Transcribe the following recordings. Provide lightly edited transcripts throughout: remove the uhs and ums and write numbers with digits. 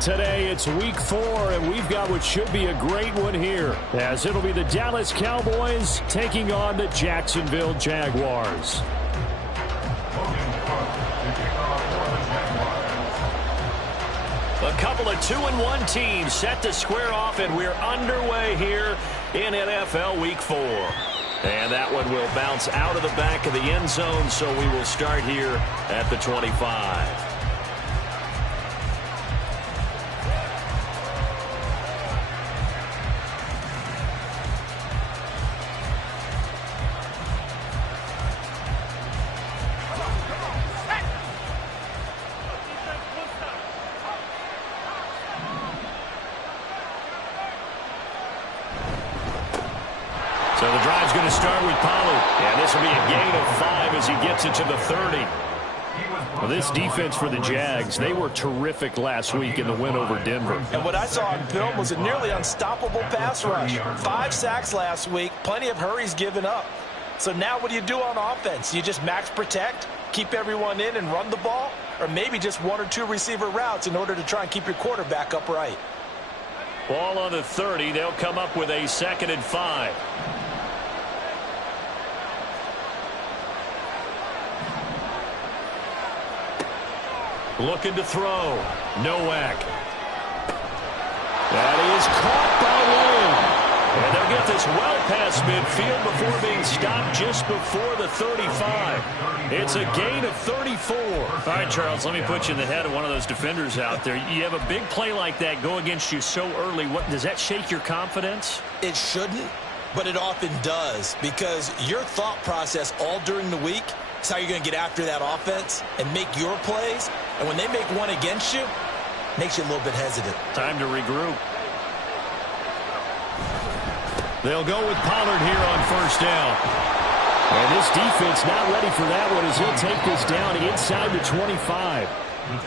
Today it's week 4, and we've got what should be a great one here, as it'll be the Dallas Cowboys taking on the Jacksonville Jaguars. A couple of 2-1 teams set to square off, and we're underway here in NFL Week 4. And that one will bounce out of the back of the end zone, so we will start here at the 25. So the drive's going to start with Pollard. And this will be a gain of 5 as he gets it to the 30. Well, this defense for the Jags, they were terrific last week in the win over Denver. And what I saw on film was a nearly unstoppable pass rush. 5 sacks last week, plenty of hurries given up. So now what do you do on offense? You just max protect, keep everyone in and run the ball? Or maybe just 1 or 2 receiver routes in order to try and keep your quarterback upright? Ball on the 30. They'll come up with a 2nd and 5. Looking to throw. Nowak. That is caught by Lamb. And they'll get this well past midfield before being stopped just before the 35. It's a gain of 34. All right, Charles, let me put you in the head of one of those defenders out there. You have a big play like that go against you so early. What does that shake your confidence? It shouldn't, but it often does, because your thought process all during the week is how you're going to get after that offense and make your plays. And when they make one against you, it makes you a little bit hesitant. Time to regroup. They'll go with Pollard here on 1st down. And this defense not ready for that one as he'll take this down inside the 25.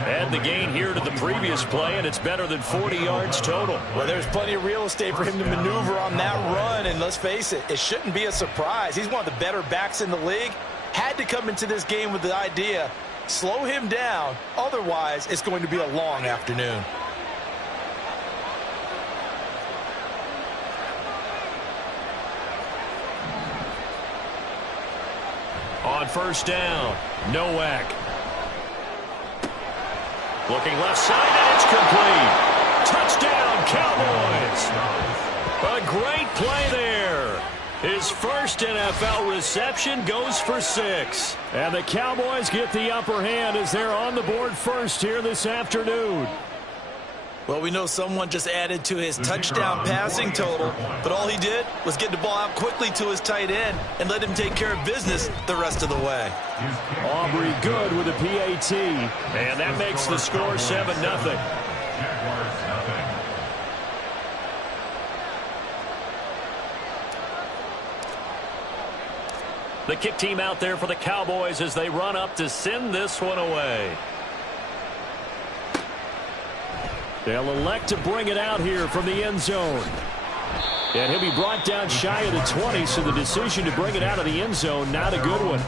Add the gain here to the previous play, and it's better than 40 yards total. Well, there's plenty of real estate for him to maneuver on that run, and let's face it, it shouldn't be a surprise. He's one of the better backs in the league. Had to come into this game with the idea, slow him down, otherwise it's going to be a long afternoon. On 1st down, Nowak. Looking left side, and it's complete. Touchdown, Cowboys. A great play there. His first NFL reception goes for 6. And the Cowboys get the upper hand as they're on the board first here this afternoon. Well, we know someone just added to his touchdown passing total, but all he did was get the ball out quickly to his tight end and let him take care of business the rest of the way. Aubrey good with a PAT. And that makes the score 7-0. The kick team out there for the Cowboys as they run up to send this one away. They'll elect to bring it out here from the end zone. And he'll be brought down shy of the 20, so the decision to bring it out of the end zone, not a good one.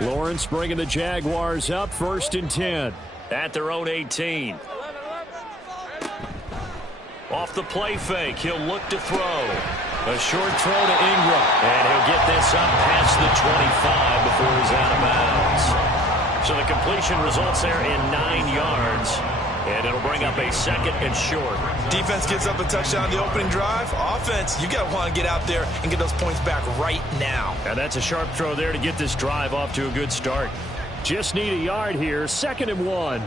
Lawrence bringing the Jaguars up 1st and 10. At their own 18. Off the play fake, he'll look to throw. A short throw to Ingram. And he'll get this up past the 25 before he's out of bounds. So the completion results there in 9 yards. And it'll bring up a 2nd and short. Defense gets up a touchdown the opening drive. Offense, you got to want to get out there and get those points back right now. And that's a sharp throw there to get this drive off to a good start. Just need a yard here. 2nd and 1.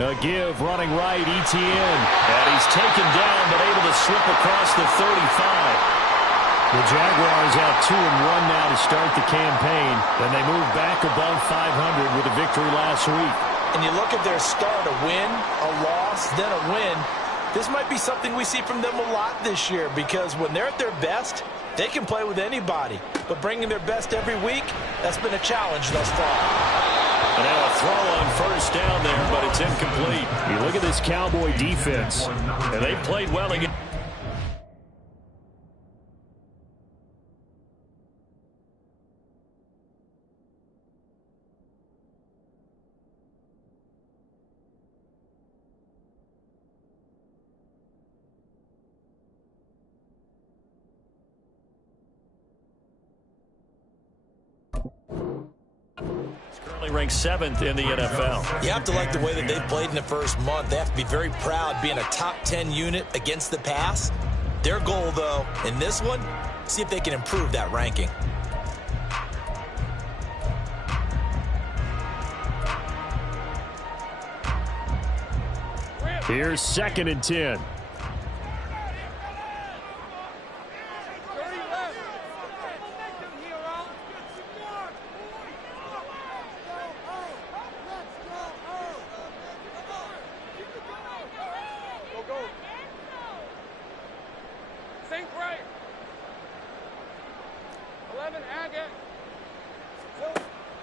A give running right, ETN. And he's taken down but able to slip across the 35. The Jaguars have 2-1 now to start the campaign, and they move back above 500 with a victory last week. And you look at their start, a win, a loss, then a win. This might be something we see from them a lot this year, because when they're at their best, They can play with anybody, but bringing their best every week, that's been a challenge thus far. And now a throw on first down there, but it's incomplete. You look at this Cowboy defense, and they played well again. Ranked 7th in the NFL. You have to like the way that they've played in the first month. They have to be very proud being a top 10 unit against the pass. Their goal, though, in this one, see if they can improve that ranking. Here's 2nd and 10.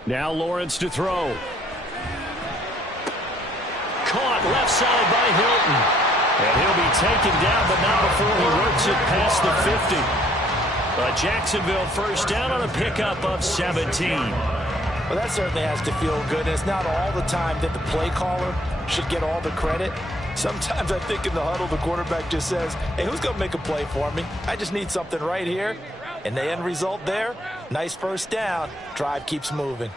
Now Lawrence to throw. Caught left side by Hilton. And he'll be taken down, but not before he works it past the 50. A Jacksonville first down on a pickup of 17. Well, that certainly has to feel good. It's not all the time that the play caller should get all the credit. Sometimes I think in the huddle, the quarterback just says, hey, who's going to make a play for me? I just need something right here. And the end result there, nice first down. Drive keeps moving.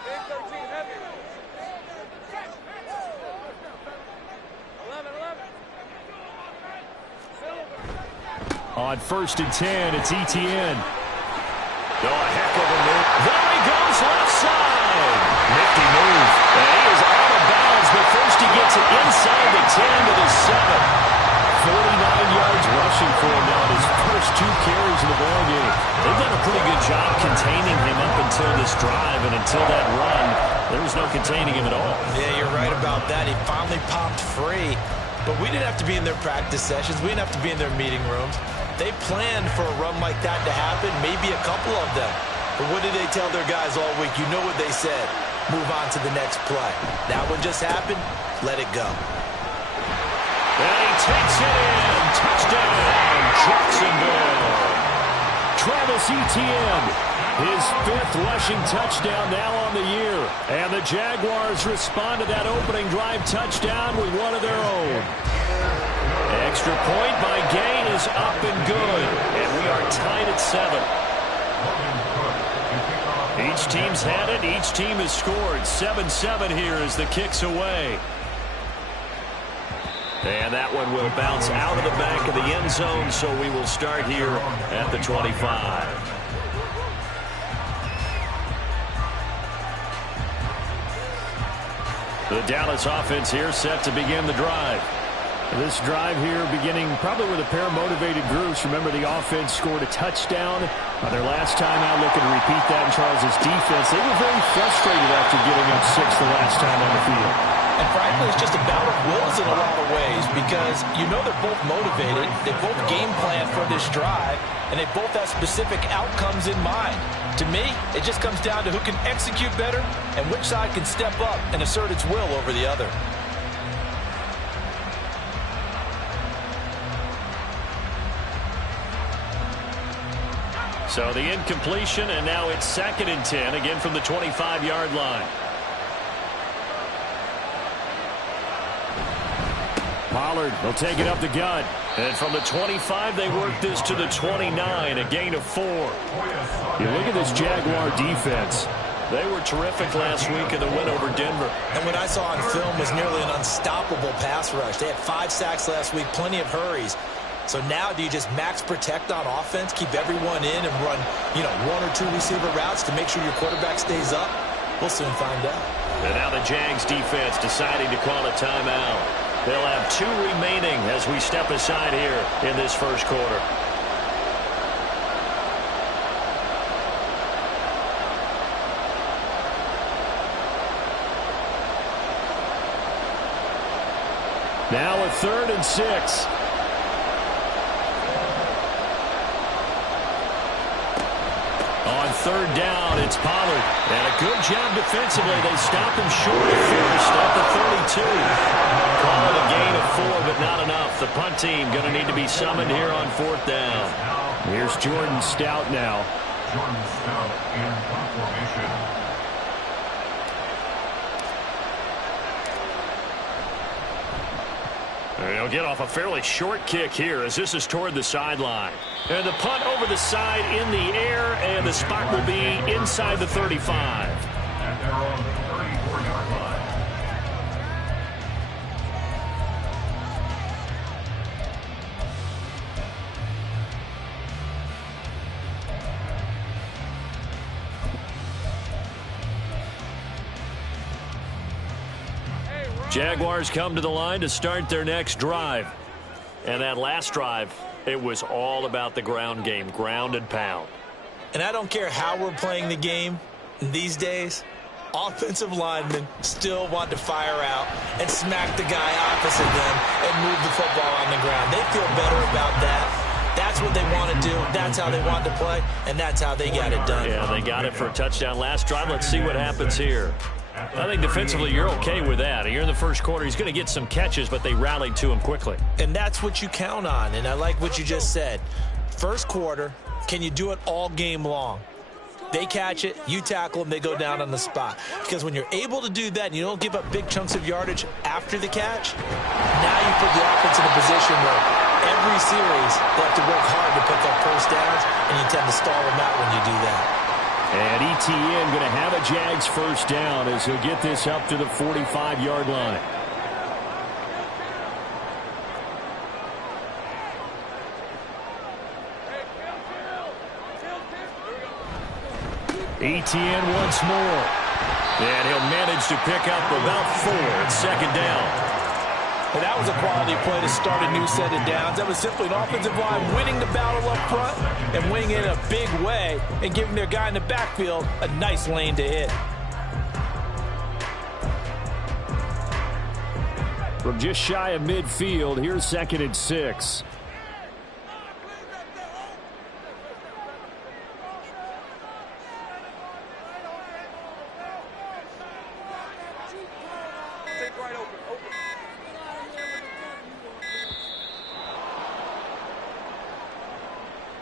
On 1st and 10, it's ETN. Oh, a heck of a move. There he goes, left side. Nifty move. And he is out of bounds, but first he gets it inside the 10 to the 7. 49 yards rushing for him now in his first 2 carries in the ballgame. They've done a pretty good job containing him up until this drive, and until that run, there was no containing him at all. Yeah, you're right about that. He finally popped free, but we didn't have to be in their practice sessions. We didn't have to be in their meeting rooms. They planned for a run like that to happen, maybe a couple of them. But what did they tell their guys all week? You know what they said. Move on to the next play. That one just happened. Let it go. And he takes it in. Touchdown, Jacksonville. Travis Etienne, his 5th rushing touchdown now on the year. And the Jaguars respond to that opening drive touchdown with one of their own. Extra point by Gay is up and good. And we are tied at 7. Each team's had it. Each team has scored. 7-7 here as the kick's away. And that one will bounce out of the back of the end zone, so we will start here at the 25. The Dallas offense here set to begin the drive. This drive here beginning probably with a pair of motivated groups. Remember, the offense scored a touchdown on their last time out, looking to repeat that in Charles's defense. They were very frustrated after giving up 6 the last time on the field. And frankly, it's just a battle of wills in a lot of ways because you know they're both motivated. They both game plan for this drive, and they both have specific outcomes in mind. To me, it just comes down to who can execute better and which side can step up and assert its will over the other. So the incompletion, and now it's 2nd and 10, again from the 25-yard line. Pollard will take it up the gut. And from the 25, they work this to the 29, a gain of 4. You look at this Jaguar defense. They were terrific last week in the win over Denver. And what I saw on film was nearly an unstoppable pass rush. They had 5 sacks last week, plenty of hurries. So now do you just max protect on offense, keep everyone in and run, 1 or 2 receiver routes to make sure your quarterback stays up? We'll soon find out. And now the Jags defense deciding to call a timeout. They'll have 2 remaining as we step aside here in this first quarter. Now a 3rd and 6. On third down, it's Pollard. And a good job defensively. They stop him short of first at the 32. Call it a gain of 4, but not enough. The punt team going to need to be summoned here on fourth down. Here's Jordan Stout now. Jordan Stout in punt formation. He'll get off a fairly short kick here as this is toward the sideline. And the punt over the side in the air, and the spot will be inside the 35. And they're on the 34-yard line. Jaguars come to the line to start their next drive. And that last drive, it was all about the ground game, ground and pound. And I don't care how we're playing the game these days, offensive linemen still want to fire out and smack the guy opposite them and move the football on the ground. They feel better about that. That's what they want to do. That's how they want to play, and that's how they got it done. Yeah, they got it for a touchdown last drive. Let's see what happens here. I think defensively you're okay with that. Here in the first quarter, he's going to get some catches, but they rallied to him quickly. And that's what you count on, and I like what you just said. First quarter, can you do it all game long? They catch it, you tackle them, they go down on the spot. Because when you're able to do that and you don't give up big chunks of yardage after the catch, now you put the offense in a position where every series they have to work hard to pick up first downs, and you tend to stall them out when you do that. And ETN going to have a Jags first down as he'll get this up to the 45-yard line. ETN once more. And he'll manage to pick up about 4 at second down. Well, that was a quality play to start a new set of downs. That was simply an offensive line winning the battle up front and winning it in a big way and giving their guy in the backfield a nice lane to hit. From just shy of midfield, here's 2nd and 6.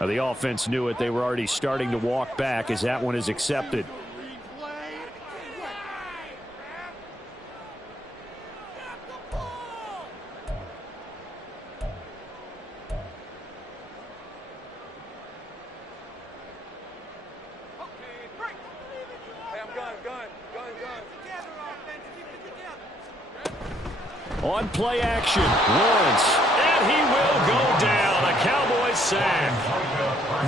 The offense knew it. They were already starting to walk back as that one is accepted. On play action, Lawrence, and he will go down. A Cowboys sack.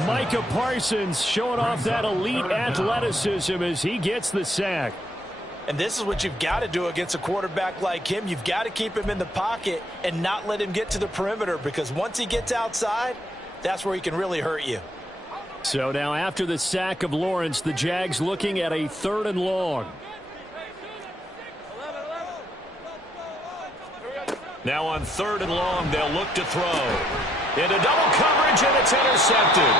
Micah Parsons showing off that elite athleticism as he gets the sack. And this is what you've got to do against a quarterback like him. You've got to keep him in the pocket and not let him get to the perimeter, because once he gets outside, that's where he can really hurt you. So now after the sack of Lawrence, the Jags looking at a 3rd and long. Now on 3rd and long, they'll look to throw. Into double coverage, and it's intercepted.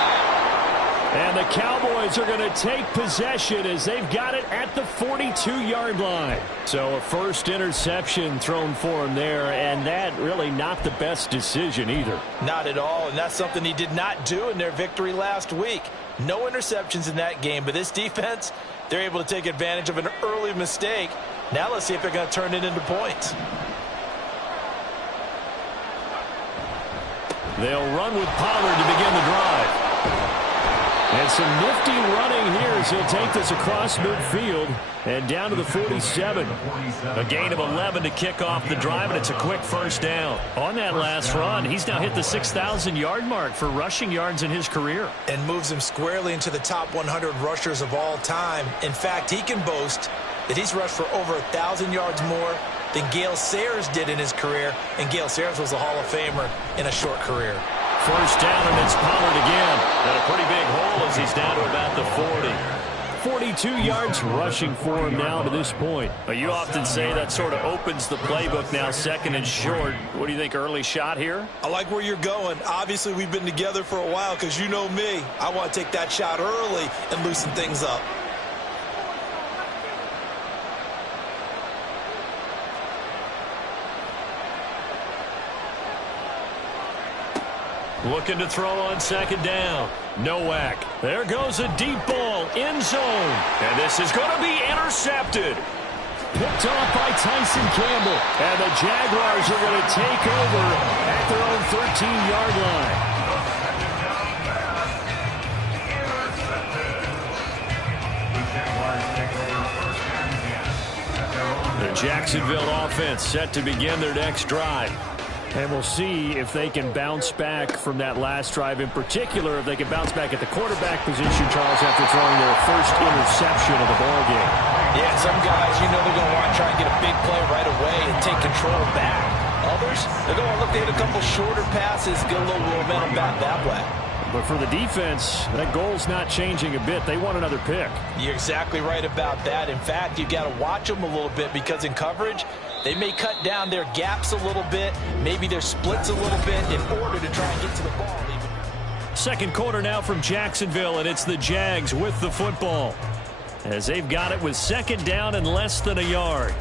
And the Cowboys are going to take possession as they've got it at the 42-yard line. So a first interception thrown for him there, and that really not the best decision either. Not at all, and that's something he did not do in their victory last week. No interceptions in that game, but this defense, they're able to take advantage of an early mistake. Now let's see if they're going to turn it into points. They'll run with Pollard to begin the drive. And some nifty running here as he'll take this across midfield and down to the 47. A gain of 11 to kick off the drive, and it's a quick first down. On that last run, he's now hit the 6,000-yard mark for rushing yards in his career. And moves him squarely into the top 100 rushers of all time. In fact, he can boast that he's rushed for over 1,000 yards more than Gale Sayers did in his career, and Gale Sayers was a Hall of Famer in a short career. First down, and it's Pollard again. And a pretty big hole as he's down to about the 40. 42 yards rushing for him now to this point. Well, you often say that sort of opens the playbook now, second and short. What do you think, early shot here? I like where you're going. Obviously, we've been together for a while because you know me. I want to take that shot early and loosen things up. Looking to throw on second down. Nowak. There goes a deep ball. End zone. And this is going to be intercepted. Picked off by Tyson Campbell. And the Jaguars are going to take over at their own 13-yard line. The Jacksonville offense set to begin their next drive. And we'll see if they can bounce back from that last drive. In particular, if they can bounce back at the quarterback position, Charles, after throwing their first interception of the ballgame. Yeah, some guys, you know they're going to want to try and get a big play right away and take control back. Others, they're going to look to hit a couple shorter passes, get a little momentum back that way. But for the defense, that goal's not changing a bit. They want another pick. You're exactly right about that. In fact, you got to watch them a little bit because in coverage, they may cut down their gaps a little bit, maybe their splits a little bit in order to try and get to the ball. Second quarter now from Jacksonville, and it's the Jags with the football, as they've got it with second down and less than a yard.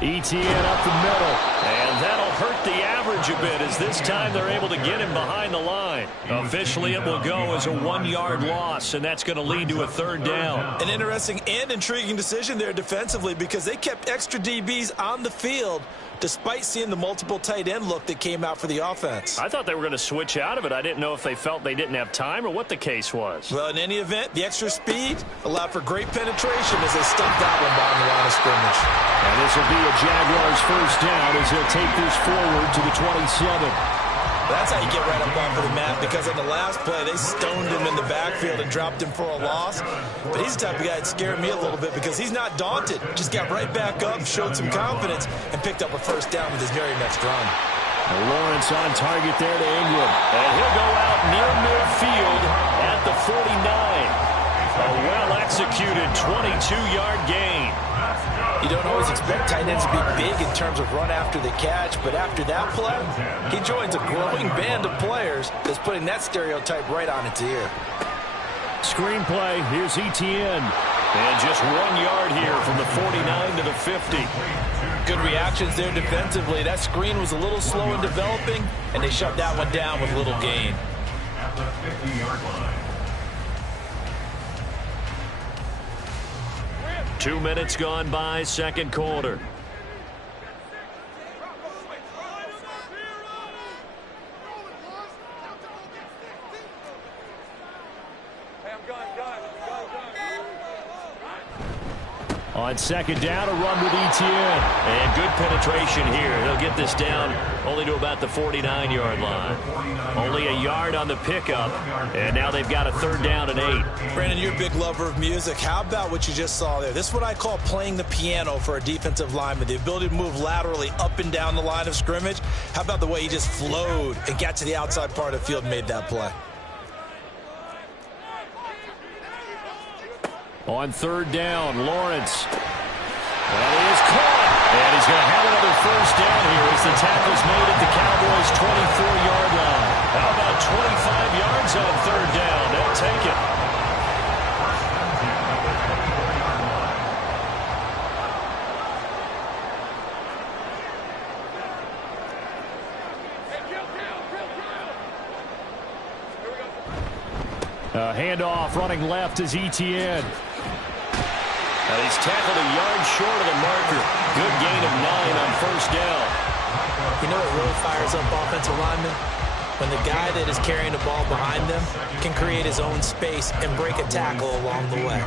ETN up the middle. And that'll hurt the average a bit as this time they're able to get him behind the line. Officially, it will go as a 1-yard loss, and that's going to lead to a third down. An interesting and intriguing decision there defensively because they kept extra DBs on the field despite seeing the multiple tight end look that came out for the offense. I thought they were going to switch out of it. I didn't know if they felt they didn't have time or what the case was. Well, in any event, the extra speed allowed for great penetration as they stumped that one behind the line of scrimmage. And this will be a Jaguars first down as he'll take this forward to the 27. That's how you get right up off of the mat because on the last play, they stoned him in the backfield and dropped him for a loss. But he's the type of guy that scared me a little bit because he's not daunted. Just got right back up, showed some confidence, and picked up a first down with his very next run. And Lawrence on target there to Ingram. And he'll go out near midfield at the 49. A well-executed 22-yard gain. You don't always expect tight ends to be big in terms of run after the catch, but after that play, he joins a growing band of players that's putting that stereotype right on its ear. Screenplay, here's ETN. And just 1 yard here from the 49 to the 50. Good reactions there defensively. That screen was a little slow in developing, and they shut that one down with little gain. At the 50-yard line. 2 minutes gone by, second quarter. On second down, a run with ETN. And good penetration here. He'll get this down only to about the 49-yard line. Only a yard on the pickup, and now they've got a third down and 8. Brandon, you're a big lover of music. How about what you just saw there? This is what I call playing the piano for a defensive lineman, the ability to move laterally up and down the line of scrimmage. How about the way he just flowed and got to the outside part of the field and made that play? On third down, Lawrence. That is caught. And he's going to have another first down here as the tackle's made at the Cowboys' 24-yard line. How about 25 yards on third down? They'll take it. Handoff running left is ETN. And he's tackled a yard short of the marker. Good gain of 9 on first down. You know what really fires up offensive linemen? When the guy that is carrying the ball behind them can create his own space and break a tackle along the way.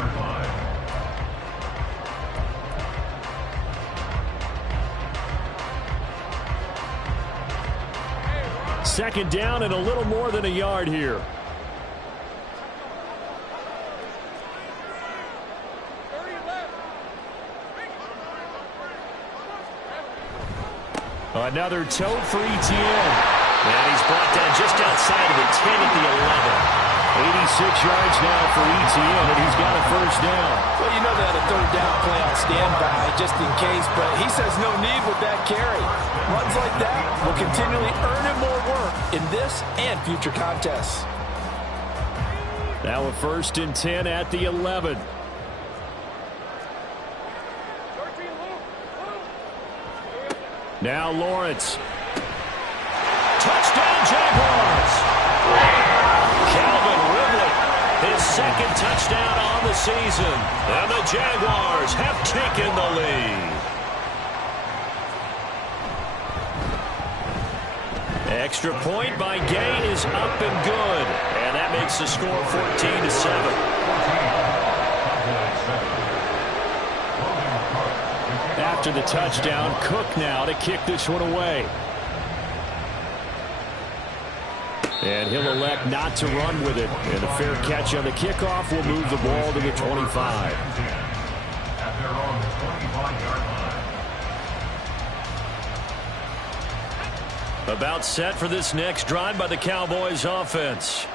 Second down and a little more than a yard here. Another tote for ETN. And he's brought down just outside of the 10 at the 11. 86 yards now for ETN, and he's got a first down. Well, you know they had a third down play on standby just in case, but he says no need with that carry. Runs like that will continually earn him more work in this and future contests. Now a 1st and 10 at the 11. Now Lawrence. Touchdown Jaguars! Calvin Ridley, his second touchdown on the season. And the Jaguars have taken the lead. Extra point by Gay is up and good. And that makes the score 14-7. After the touchdown, Cook now to kick this one away. And he'll elect not to run with it. And a fair catch on the kickoff will move the ball to the 25. At their own 25-yard line. About set for this next drive by the Cowboys offense.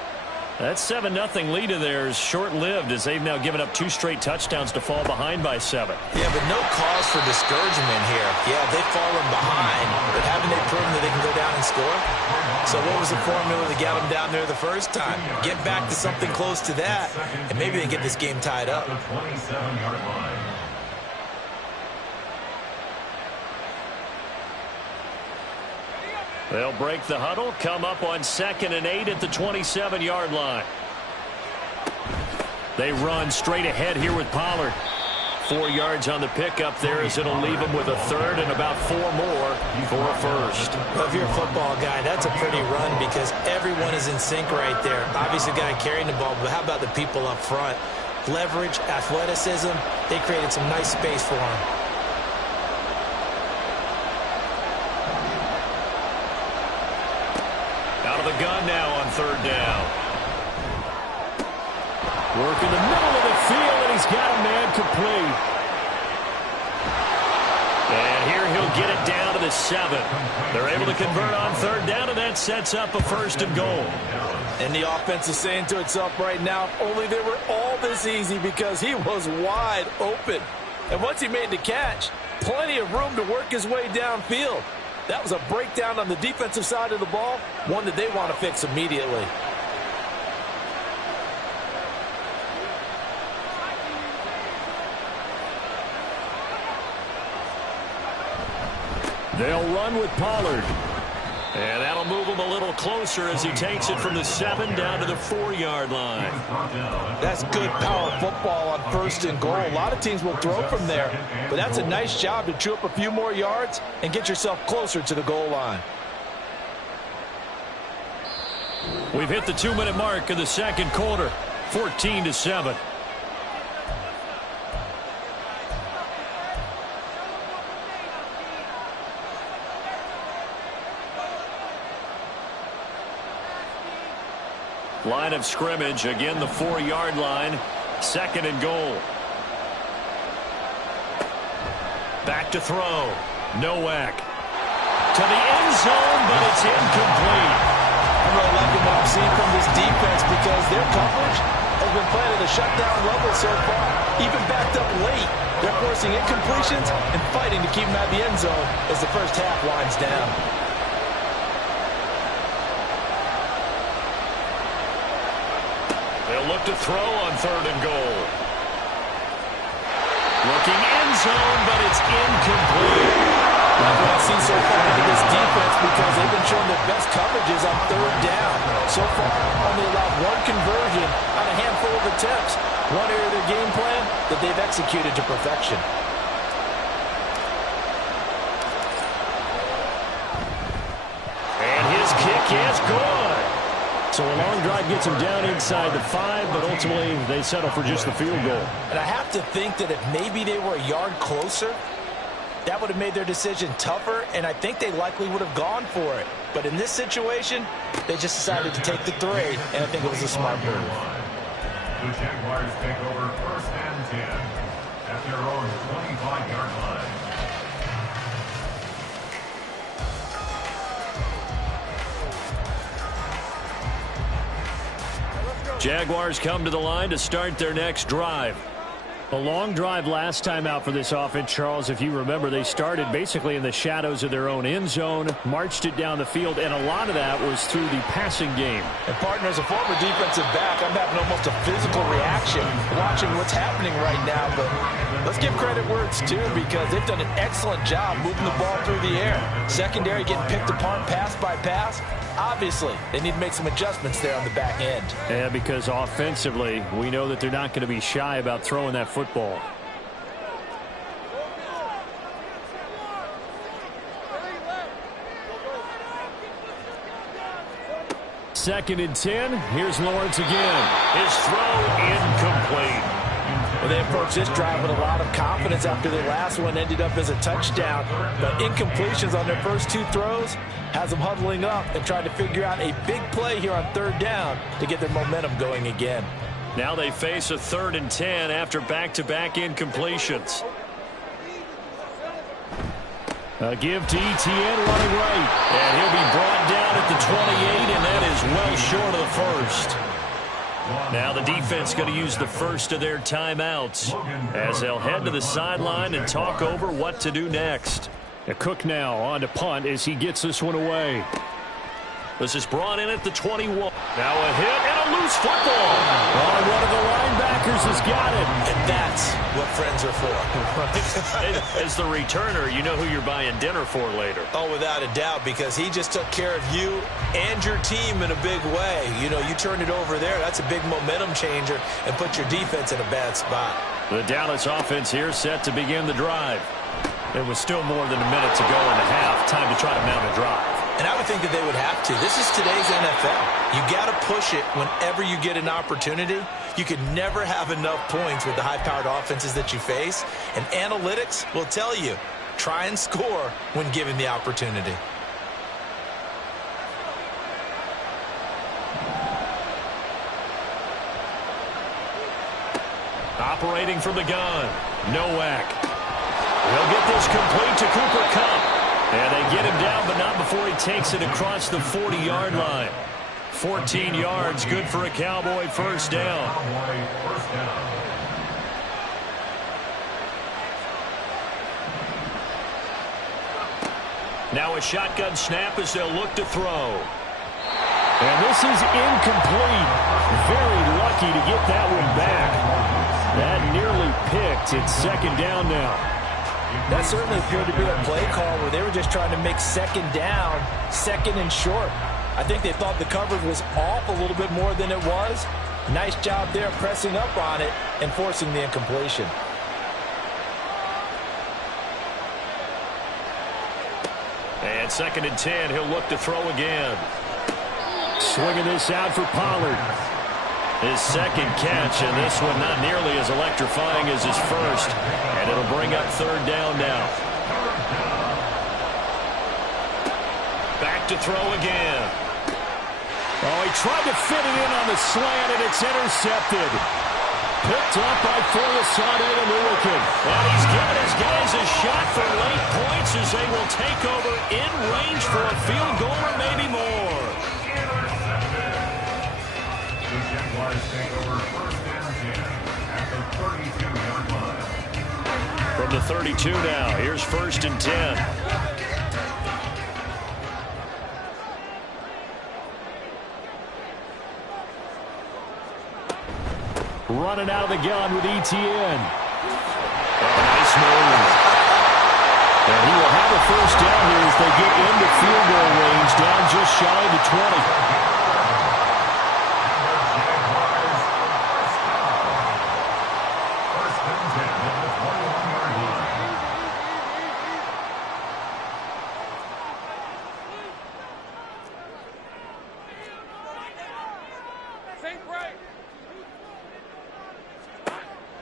That 7-0 lead of theirs short-lived as they've now given up 2 straight touchdowns to fall behind by 7. Yeah, but no cause for discouragement here. Yeah, they've fallen behind, but haven't they proven that they can go down and score? So what was the formula to get them down there the first time? Get back to something close to that, and maybe they get this game tied up. The 27-yard line. They'll break the huddle, come up on 2nd and 8 at the 27-yard line. They run straight ahead here with Pollard. 4 yards on the pickup there as it'll leave him with a 3rd and about 4 more for a first. Well, if you're a football guy, that's a pretty run because everyone is in sync right there. Obviously, the guy carrying the ball, but how about the people up front? Leverage, athleticism, they created some nice space for him. Out of the gun now on 3rd down. Work in the middle of the field, and he's got a man complete. And here he'll get it down to the 7. They're able to convert on 3rd down, and that sets up a 1st and goal. And the offense is saying to itself right now, if only they were all this easy because he was wide open. And once he made the catch, plenty of room to work his way downfield. That was a breakdown on the defensive side of the ball, one that they want to fix immediately. They'll run with Pollard. And that'll move him a little closer as he takes it from the 7 down to the 4-yard line. That's good power football on 1st and goal. A lot of teams will throw from there, but that's a nice job to chew up a few more yards and get yourself closer to the goal line. We've hit the 2-minute mark of the 2nd quarter, 14-7. Line of scrimmage, again the 4-yard line, 2nd and goal. Back to throw. Nowak to the end zone, but it's incomplete. I'm really liking what I'm seeing from this defense because their coverage has been playing at a shutdown level so far. Even backed up late, they're forcing incompletions and fighting to keep them out of the end zone as the first half winds down. They'll look to throw on 3rd and goal. Looking end zone, but it's incomplete. Like what I've seen so far into this defense because they've been showing their best coverages on 3rd down. So far, only allowed 1 conversion on a handful of attempts. One area of their game plan that they've executed to perfection. And his kick is good. So a long drive gets them down inside the 5, but ultimately they settle for just the field goal. And I have to think that if maybe they were a yard closer, that would have made their decision tougher, and I think they likely would have gone for it. But in this situation, they just decided to take the 3, and I think it was a smart move. The Jaguars take over 1st and 10 at their own 25-yard line. Jaguars come to the line to start their next drive. A long drive last time out for this offense, Charles. If you remember, they started basically in the shadows of their own end zone, marched it down the field, and a lot of that was through the passing game. And partner, as a former defensive back, I'm having almost a physical reaction watching what's happening right now. But let's give credit where it's due, because they've done an excellent job moving the ball through the air. Secondary getting picked apart pass by pass. Obviously, they need to make some adjustments there on the back end. Yeah, because offensively, we know that they're not going to be shy about throwing that football. Second and 10. Here's Lawrence again. His throw incomplete. Well, they approached this drive with a lot of confidence after their last one ended up as a touchdown. But incompletions on their first two throws has them huddling up and trying to figure out a big play here on third down to get their momentum going again. Now they face a 3rd and 10 after back-to-back incompletions. A give to Etienne running right. And he'll be brought down at the 28, and that is well short of the first. Now the defense going to use the first of their timeouts as they'll head to the sideline and talk over what to do next. Cook now on to punt as he gets this one away. This is brought in at the 21. Now a hit and a loose football. Oh, one of the linebackers has got it. And that's what friends are for. As the returner, you know who you're buying dinner for later. Oh, without a doubt, because he just took care of you and your team in a big way. You know, you turned it over there. That's a big momentum changer and put your defense in a bad spot. The Dallas offense here set to begin the drive. There was still more than a minute to go in the half. Time to try to mount a drive. And I would think that they would have to. This is today's NFL. You got to push it whenever you get an opportunity. You can never have enough points with the high-powered offenses that you face. And analytics will tell you, try and score when given the opportunity. Operating from the gun, Nowak. He'll get this complete to Cooper Kupp. And they get him down, but not before he takes it across the 40-yard line. 14 yards, good for a Cowboy first down. Now a shotgun snap as they'll look to throw. And this is incomplete. Very lucky to get that one back. That nearly picked. It's second down now. That certainly appeared to be a play call where they were just trying to make second down, second and short. I think they thought the coverage was off a little bit more than it was. Nice job there pressing up on it and forcing the incompletion. And second and 10, he'll look to throw again. Swinging this out for Pollard. His second catch, and this one not nearly as electrifying as his first. And it'll bring up third down now. Back to throw again. Oh, he tried to fit it in on the slant, and it's intercepted. Picked up by Folasade Aluakin. And he's given his guys a shot for late points as they will take over in range for a field goal or maybe more. The Jaguars take over first down 10 at the 32-yard line. From the 32 now, here's first and 10. Running out of the gun with Etienne. Nice move. And he will have a first down here as they get into field goal range, down just shy of the 20.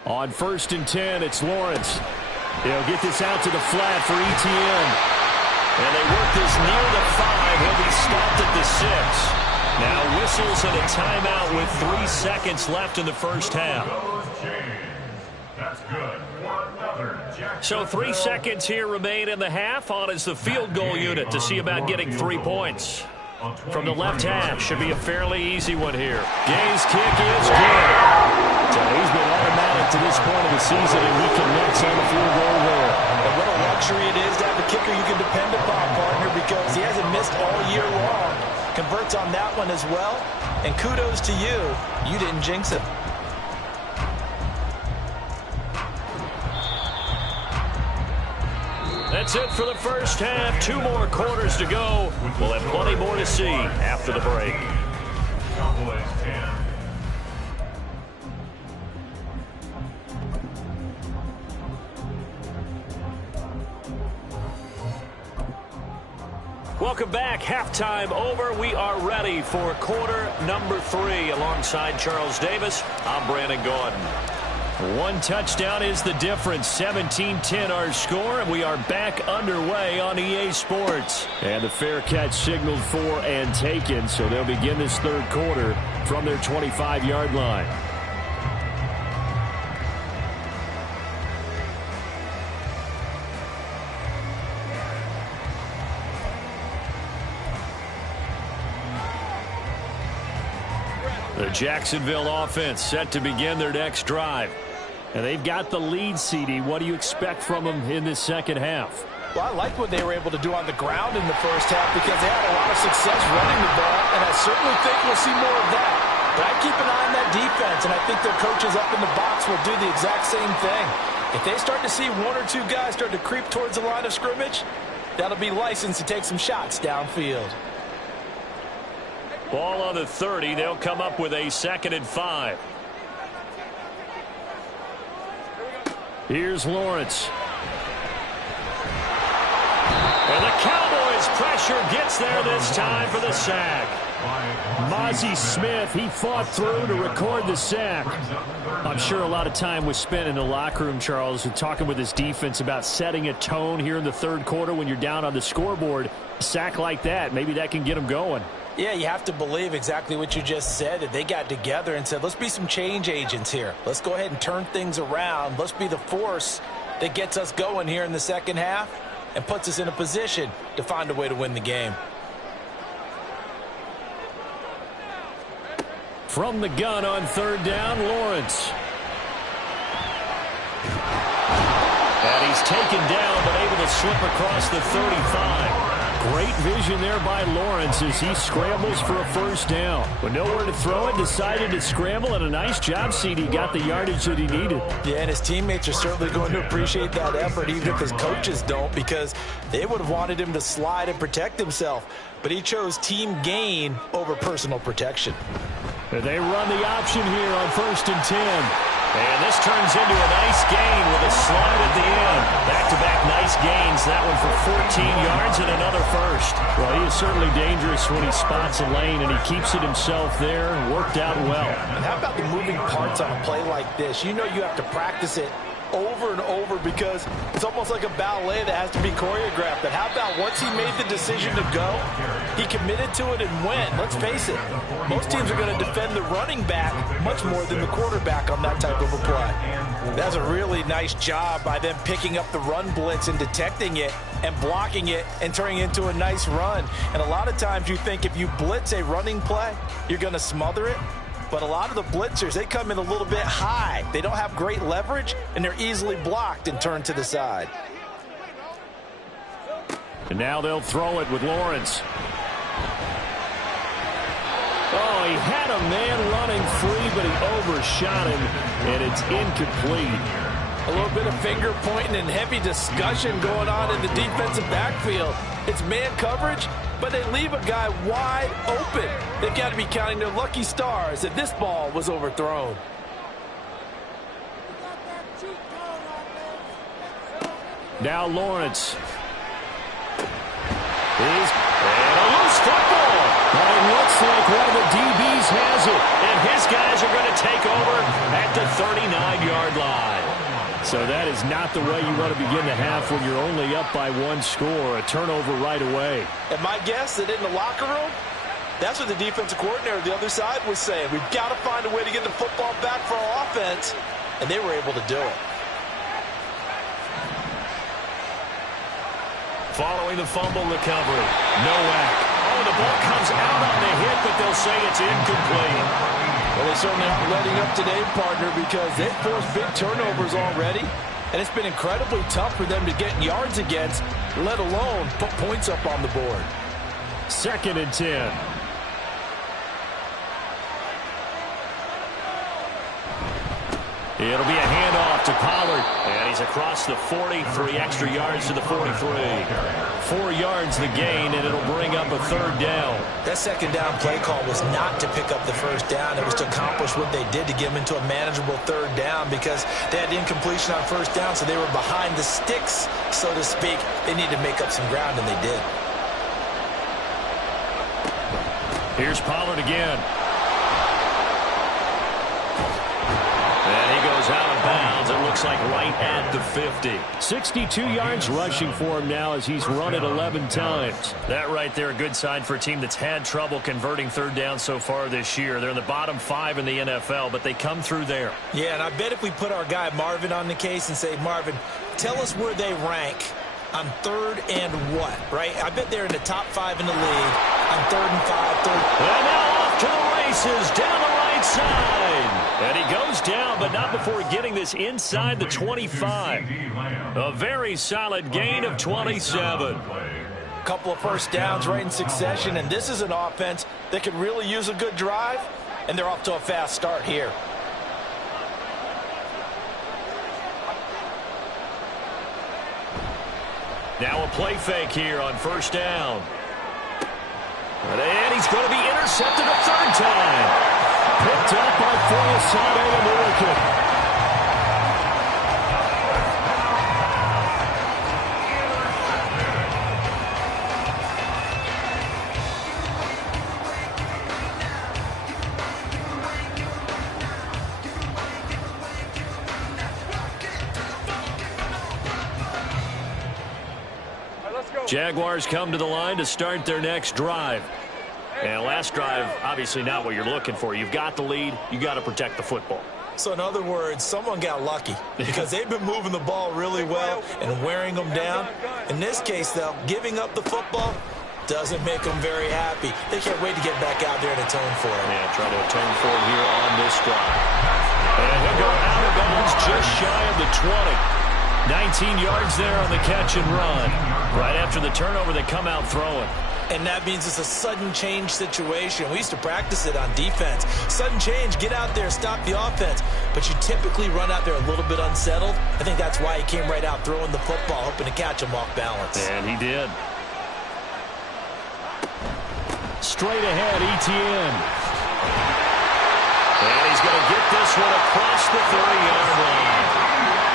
On first and 10, it's Lawrence. He'll get this out to the flat for Etienne. And they work this near the 5. He'll be stopped at the 6. Now whistles and a timeout with 3 seconds left in the first half. That's good. So 3 seconds here remain in the half. On is the field goal unit to see about getting 3 points. From the left half, should be a fairly easy one here. Gay's kick is good. So he's been automatic to this point of the season, and he connects on the field goal there. And what a luxury it is to have a kicker you can depend upon, partner, because he hasn't missed all year long. Converts on that one as well. And kudos to you. You didn't jinx it. That's it for the first half. 2 more quarters to go. We'll have plenty more to see after the break. Cowboys 10. Welcome back. Halftime over. We are ready for quarter number 3. Alongside Charles Davis, I'm Brandon Gordon. 1 touchdown is the difference. 17-10 our score, and we are back underway on EA Sports. And the fair catch signaled for and taken, so they'll begin this third quarter from their 25-yard line. The Jacksonville offense set to begin their next drive. And they've got the lead, CD. What do you expect from them in this second half? Well, I liked what they were able to do on the ground in the first half because they had a lot of success running the ball, and I certainly think we'll see more of that. But I keep an eye on that defense, and I think their coaches up in the box will do the exact same thing. If they start to see 1 or 2 guys start to creep towards the line of scrimmage, that'll be licensed to take some shots downfield. Ball on the 30. They'll come up with a 2nd and 5. Here's Lawrence. And the Cowboys pressure gets there this time for the sack. Mozzie Smith, he fought through to record the sack. I'm sure a lot of time was spent in the locker room, Charles, talking with his defense about setting a tone here in the third quarter when you're down on the scoreboard. A sack like that, maybe that can get them going. Yeah, you have to believe exactly what you just said, that they got together and said, let's be some change agents here. Let's go ahead and turn things around. Let's be the force that gets us going here in the second half and puts us in a position to find a way to win the game. From the gun on 3rd down, Lawrence. And he's taken down but able to slip across the 35. Great vision there by Lawrence as he scrambles for a first down. With nowhere to throw it, decided to scramble, and a nice job, CD. Got the yardage that he needed. Yeah, and his teammates are certainly going to appreciate that effort, even if his coaches don't, because they would have wanted him to slide and protect himself. But he chose team gain over personal protection. And they run the option here on 1st and 10. And this turns into a nice gain with a slide at the end. Back-to-back nice gains. That one for 14 yards and another first. Well, he is certainly dangerous when he spots a lane, and he keeps it himself there and worked out well. And how about the moving parts on a play like this? You know you have to practice it over and over because it's almost like a ballet that has to be choreographed. But how about once he made the decision to go, he committed to it and went. Let's face it, most teams are going to defend the running back much more than the quarterback on that type of a play. That's a really nice job by them picking up the run blitz and detecting it and blocking it and turning it into a nice run. And a lot of times you think if you blitz a running play, you're going to smother it. But a lot of the blitzers, they come in a little bit high. They don't have great leverage, and they're easily blocked and turned to the side. And now they'll throw it with Lawrence. Oh, he had a man running free, but he overshot him, and it's incomplete. A little bit of finger pointing and heavy discussion going on in the defensive backfield. It's man coverage, but they leave a guy wide open. They've got to be counting their lucky stars that this ball was overthrown. Now Lawrence. And a loose football. Well, it looks like one of the DBs has it. And his guys are going to take over at the 39-yard line. So that is not the way you want to begin the half when you're only up by 1 score. A turnover right away. And my guess that in the locker room, that's what the defensive coordinator on the other side was saying. We've got to find a way to get the football back for our offense. And they were able to do it. Following the fumble recovery, Nowak. Oh, And the ball comes out on the hit, but they'll say it's incomplete. Well, they certainly aren't letting up today, partner, because they've forced big turnovers already. And it's been incredibly tough for them to get yards against, let alone put points up on the board. 2nd and 10. It'll be a handoff to Pollard. And he's across the 40, 3 extra yards to the 43. 4 yards the gain, and it'll bring up a 3rd down. That 2nd down play call was not to pick up the 1st down. It was to accomplish what they did to get them into a manageable 3rd down because they had incompletion on 1st down, so they were behind the sticks, so to speak. They needed to make up some ground, and they did. Here's Pollard again. And he goes out of bounds. It looks like right at the 50. 62 yards rushing for him now as he's run it 11 times. That right there, a good sign for a team that's had trouble converting 3rd down so far this year. They're in the bottom 5 in the NFL, but they come through there. Yeah, and I bet if we put our guy Marvin on the case and say, Marvin, tell us where they rank on 3rd and what, right? I bet they're in the top 5 in the league on 3rd and 5, 3rd. And now off to the races down the right side. And he goes down, but not before getting this inside the 25. A very solid gain of 27. Couple of 1st downs right in succession, and this is an offense that could really use a good drive, and they're off to a fast start here. Now a play fake here on 1st down. And he's going to be intercepted a 3rd time. Picked up by Foyesade American. Jaguars come to the line to start their next drive. And last drive, obviously not what you're looking for. You've got the lead. You got to protect the football. So in other words, someone got lucky because they've been moving the ball really well and wearing them down. In this case, though, giving up the football doesn't make them very happy. They can't wait to get back out there and atone for it. Yeah, try to atone for it here on this drive. And he'll go out of bounds just shy of the 20. 19 yards there on the catch and run. Right after the turnover, they come out throwing. And that means it's a sudden change situation. We used to practice it on defense. Sudden change, get out there, stop the offense. But you typically run out there a little bit unsettled. I think that's why he came right out throwing the football, hoping to catch him off balance. And he did. Straight ahead, Etienne. And he's going to get this one across the 30-yard line.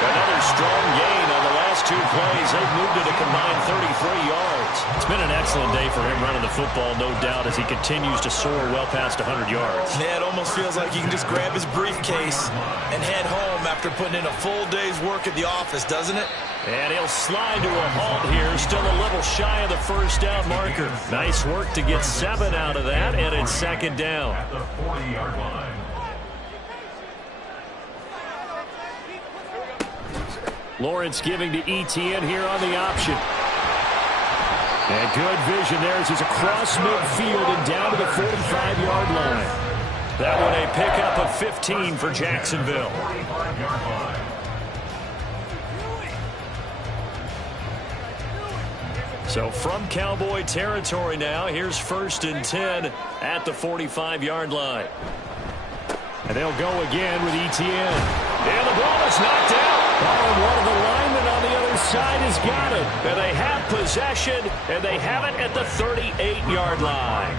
Another strong gain on the last 2 plays. They've moved it a combined 33 yards. It's been an excellent day for him running the football, no doubt, as he continues to soar well past 100 yards. Yeah, it almost feels like he can just grab his briefcase and head home after putting in a full day's work at the office, doesn't it? And he'll slide to a halt here, still a little shy of the 1st down marker. Nice work to get 7 out of that, and it's 2nd down. At the 40-yard line. Lawrence giving to Etienne here on the option. And good vision there as he's across midfield and down to the 45-yard line. That one a pickup of 15 for Jacksonville. So from Cowboy territory now, here's 1st and 10 at the 45-yard line. And they'll go again with Etienne. And the ball is knocked out. Oh, and one of the linemen on the other side has got it. And they have possession, and they have it at the 38-yard line.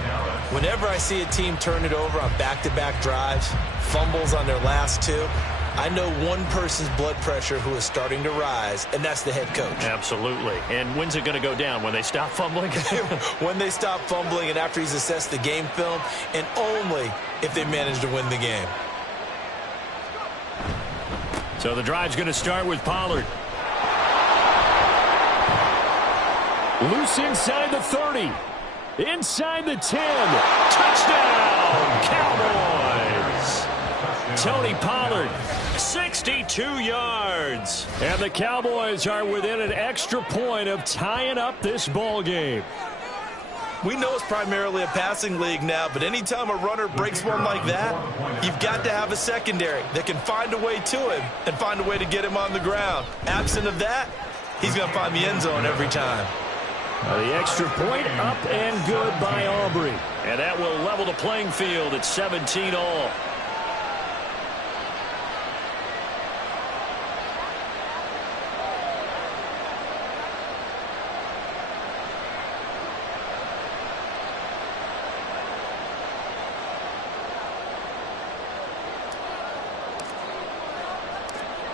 Whenever I see a team turn it over on back-to-back drives, fumbles on their last 2, I know one person's blood pressure who is starting to rise, and that's the head coach. Absolutely. And when's it going to go down? When they stop fumbling? When they stop fumbling and after he's assessed the game film, and only if they manage to win the game. So the drive's going to start with Pollard. Loose inside the 30. Inside the 10. Touchdown, Cowboys. Tony Pollard, 62 yards. And the Cowboys are within an extra point of tying up this ball game. We know it's primarily a passing league now, but anytime a runner breaks one like that, you've got to have a secondary that can find a way to him and find a way to get him on the ground. Absent of that, he's going to find the end zone every time. The extra point up and good by Aubrey. And that will level the playing field at 17 all.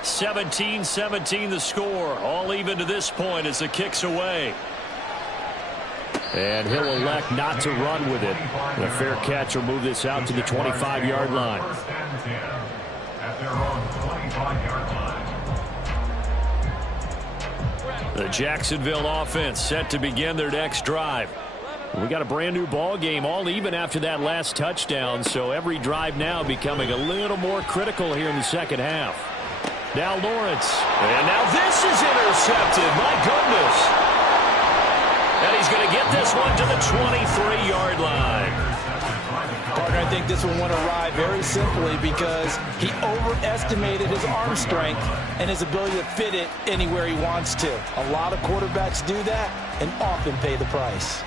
(17-17) the score. All even to this point as the kick's away. And he'll elect not to run with it. The fair catch will move this out to the 25-yard line. First and 10 at their own 25-yard line. The Jacksonville offense set to begin their next drive. We got a brand new ball game, all even after that last touchdown, so every drive now becoming a little more critical here in the second half. Now Lawrence. And now this is intercepted. My goodness. And he's going to get this one to the 23-yard line. Partner, I think this one went awry very simply because he overestimated his arm strength and his ability to fit it anywhere he wants to. A lot of quarterbacks do that and often pay the price.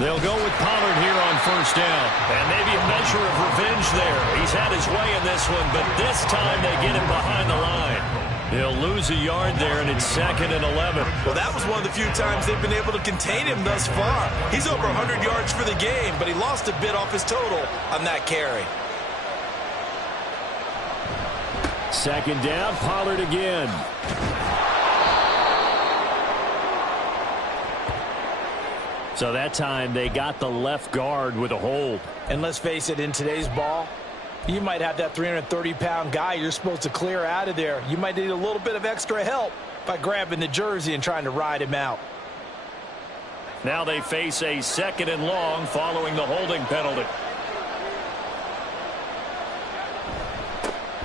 They'll go with Pollard here on first down. And maybe a measure of revenge there. He's had his way in this one, but this time they get him behind the line. He'll lose a yard there, and it's 2nd and 11. Well, that was one of the few times they've been able to contain him thus far. He's over 100 yards for the game, but he lost a bit off his total on that carry. 2nd down, Pollard again. So that time they got the left guard with a hold. And let's face it, in today's ball, you might have that 330-pound guy you're supposed to clear out of there. You might need a little bit of extra help by grabbing the jersey and trying to ride him out. Now they face a 2nd and long following the holding penalty.